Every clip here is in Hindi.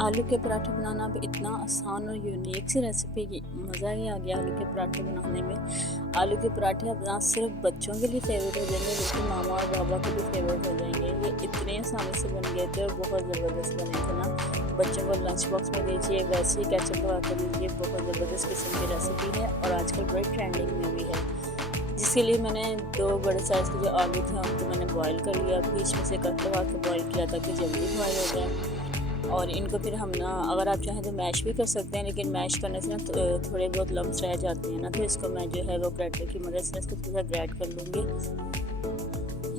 आलू के पराठे बनाना भी इतना आसान और यूनिक सी रेसिपी की मज़ा ही आ गया आलू के पराठे बनाने में। आलू के पराठे अब ना सिर्फ बच्चों के लिए फेवरेट हो जाएंगे बल्कि मामा और बाबा के भी फेवरेट हो जाएंगे। ये इतने आसानी से बन गए थे और बहुत ज़बरदस्त बने थे ना। बच्चों को लंच बॉक्स में दीजिए, वैसे ही केचप लगा कर दीजिए। बहुत ज़बरदस्त किस्म की रेसिपी है और आजकल बड़ी ट्रेंडिंग में भी है। जिसके लिए मैंने 2 बड़े साइज़ के जो आलू थे उनको मैंने बॉईल कर लिया, बीच में से कट लगा के बॉईल किया ताकि जल्दी बॉईल हो जाए। और इनको फिर हम ना, अगर आप चाहें तो मैश भी कर सकते हैं, लेकिन मैश करने से ना थोड़े बहुत लम्स रह जाते हैं ना, तो इसको मैं जो है वो ग्रेटर की मदद से इसको थोड़ा ग्रेट कर लूँगी।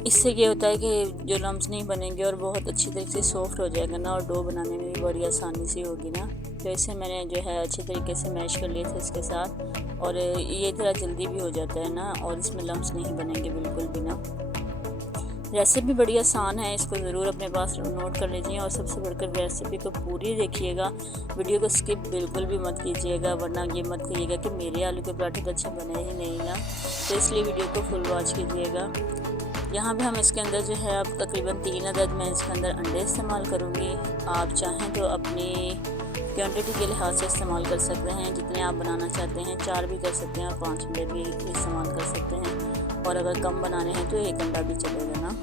इससे ये होता है कि जो लम्स नहीं बनेंगे और बहुत अच्छी तरीके से सॉफ्ट हो जाएगा ना, और डो बनाने में भी बड़ी आसानी सी होगी ना। तो इसे मैंने जो है अच्छे तरीके से मैश कर लिया था इसके साथ, और ये थोड़ा जल्दी भी हो जाता है ना, और इसमें लम्स नहीं बनेंगे बिल्कुल भी ना। रेसिपी बड़ी आसान है, इसको ज़रूर अपने पास नोट कर लीजिए। और सबसे बढ़कर रेसिपी को पूरी देखिएगा, वीडियो को स्किप बिल्कुल भी मत कीजिएगा, वरना ये मत कहिएगा कि मेरे आलू के पराठे तो अच्छे बने ही नहीं ना। तो इसलिए वीडियो को फुल वॉच कीजिएगा। यहाँ पे हम इसके अंदर जो है अब तकरीबन 3 अदद मैं इसके अंदर अंडे इस्तेमाल करूँगी। आप चाहें तो अपनी क्वांटिटी के लिहाज से इस्तेमाल कर सकते हैं, जितने आप बनाना चाहते हैं। 4 भी कर सकते हैं और 5 अंडे भी इस्तेमाल कर सकते हैं, और अगर कम बनाने हैं तो 1 अंडा भी चलेगा ना।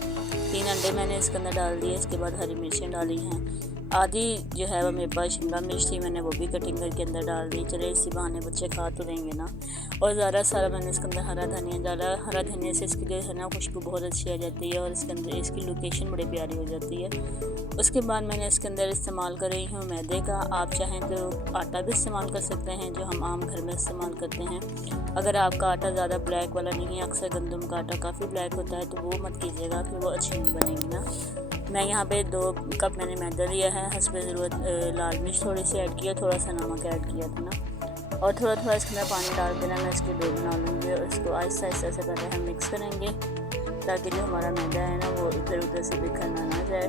3 अंडे मैंने इसके अंदर डाल दिए। इसके बाद हरी मिर्चें डाली हैं, आधी जो है वो मेरे पास शिमला मिर्च थी, मैंने वो भी कटिंग करके अंदर डाल दी। चले इसी बहाने बच्चे खा तो लेंगे ना। और ज़्यादा सारा मैंने इसके अंदर हरा धनिया डाला। हरा धनिया से इसकी जो है ना खुशबू बहुत अच्छी आ जाती है, और इसके अंदर इसकी लोकेशन बड़ी प्यारी हो जाती है। उसके बाद मैंने इसके अंदर इस्तेमाल कर रही हूँ मैदे का। आप चाहें तो आटा भी इस्तेमाल कर सकते हैं, जो हम आम घर में इस्तेमाल करते हैं। अगर आपका आटा ज़्यादा ब्लैक वाला नहीं है, अक्सर गंदम का आटा काफ़ी ब्लैक होता है, तो वो मत कीजिएगा, फिर वो अच्छी नहीं बनेगी ना। मैं यहाँ पे 2 कप मैंने मैदा लिया है। हस्बे ज़रूरत लाल मिर्च थोड़ी सी ऐड किया, थोड़ा सा नमक ऐड किया था ना, और थोड़ा थोड़ा इसके अंदर पानी डाल देना। मैं इसकी डो बना लूँगी और इसको आहिस्ता आहिस्ता से पहले हम मिक्स करेंगे, ताकि जो हमारा मैदा है ना वो इधर उधर से बिखरना ना जाए।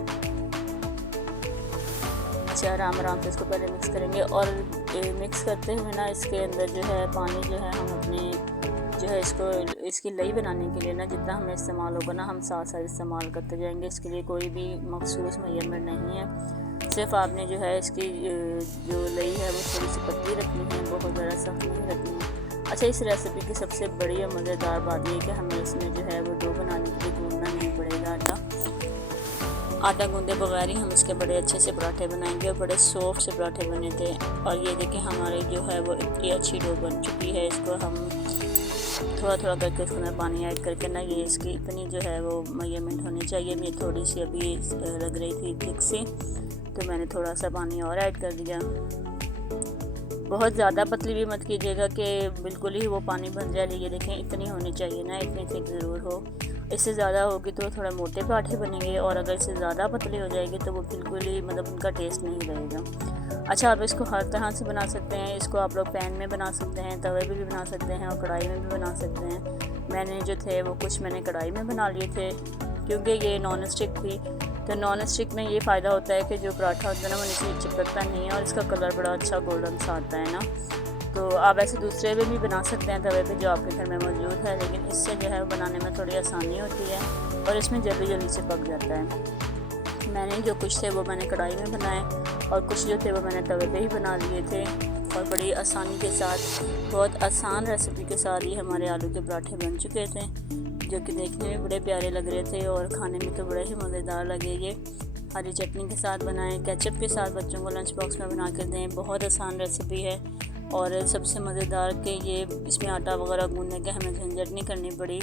अच्छा, आराम आराम से इसको पहले मिक्स करेंगे, और मिक्स करते हुए ना इसके अंदर जो है पानी जो है हम अपने जो है इसकी लई बनाने के लिए ना जितना हमें इस्तेमाल होगा ना, हम साथ साथ इस्तेमाल करते जाएंगे। इसके लिए कोई भी मखसूस मेजरमेंट नहीं है, सिर्फ आपने जो है इसकी जो लई है वो थोड़ी सी पतली रखनी है, बहुत ज़्यादा सख्त नहीं रखनी है। अच्छा, इस रेसिपी की सबसे बड़ी और मज़ेदार बात ये है कि हमें इसमें जो है वो डो बनाने के लिए गूंदना नहीं पड़ेगा। आटा गूंदे बगैर ही हम इसके बड़े अच्छे से पराठे बनाएंगे, और बड़े सॉफ्ट से पराठे बने थे। और ये देखिए हमारी जो है वो इतनी अच्छी डो बन चुकी है। इसको हम थोड़ा थोड़ा करके इसके अंदर पानी ऐड करके ना, ये इसकी इतनी जो है वो मेजरमेंट होनी चाहिए। ये थोड़ी सी अभी लग रही थी थिक सी, तो मैंने थोड़ा सा पानी और ऐड कर दिया। बहुत ज़्यादा पतली भी मत कीजिएगा कि बिल्कुल ही वो पानी बन जाए। ये देखें इतनी होनी चाहिए ना, इतनी थिक ज़रूर हो। इससे ज़्यादा होगी तो थोड़ा मोटे पराठे बनेंगे, और अगर इससे ज़्यादा पतली हो जाएगी तो वो बिल्कुल ही मतलब उनका टेस्ट नहीं रहेगा। अच्छा, आप इसको हर तरह से बना सकते हैं। इसको आप लोग पैन में बना सकते हैं, तवे पे भी बना सकते हैं, और कढ़ाई में भी बना सकते हैं। मैंने जो थे वो कुछ मैंने कढ़ाई में बना लिए थे, क्योंकि ये नॉन स्टिक थी। तो नॉन स्टिक में ये फ़ायदा होता है कि जो पराठा होता है ना वो नीचे चिपकता नहीं है, और इसका कलर बड़ा अच्छा गोल्डन सा आता है ना। तो आप ऐसे दूसरे में भी बना सकते हैं तवे पे, जो आपके घर में मौजूद है, लेकिन इससे जो है बनाने में थोड़ी आसानी होती है, और इसमें जल्दी जल्दी से पक जाता है। मैंने जो कुछ थे वो मैंने कढ़ाई में बनाए, और कुछ जो थे वो मैंने तवे पे ही बना लिए थे। और बड़ी आसानी के साथ, बहुत आसान रेसिपी के साथ ही हमारे आलू के पराठे बन चुके थे, जो कि देखने में बड़े प्यारे लग रहे थे और खाने में तो बड़े ही मज़ेदार लगे। ये हरी चटनी के साथ बनाएं, केचप के साथ बच्चों को लंच बॉक्स में बना कर दें। बहुत आसान रेसिपी है, और सबसे मज़ेदार कि ये इसमें आटा वगैरह गूंदने के हमें झंझट नहीं करनी पड़ी।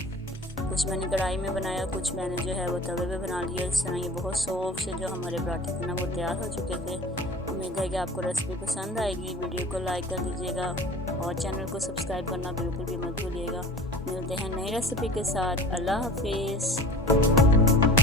कुछ मैंने कढ़ाई में बनाया, कुछ मैंने जो है वो तवे पे बना लिया। इस तरह ये बहुत सॉफ्ट से जो हमारे पराठे थे ना वो तैयार हो चुके थे। उम्मीद है कि आपको रेसिपी पसंद आएगी। वीडियो को लाइक कर दीजिएगा, और चैनल को सब्सक्राइब करना बिल्कुल भी मत भूलिएगा। मिलते हैं नई रेसिपी के साथ। अल्लाह हाफिज़।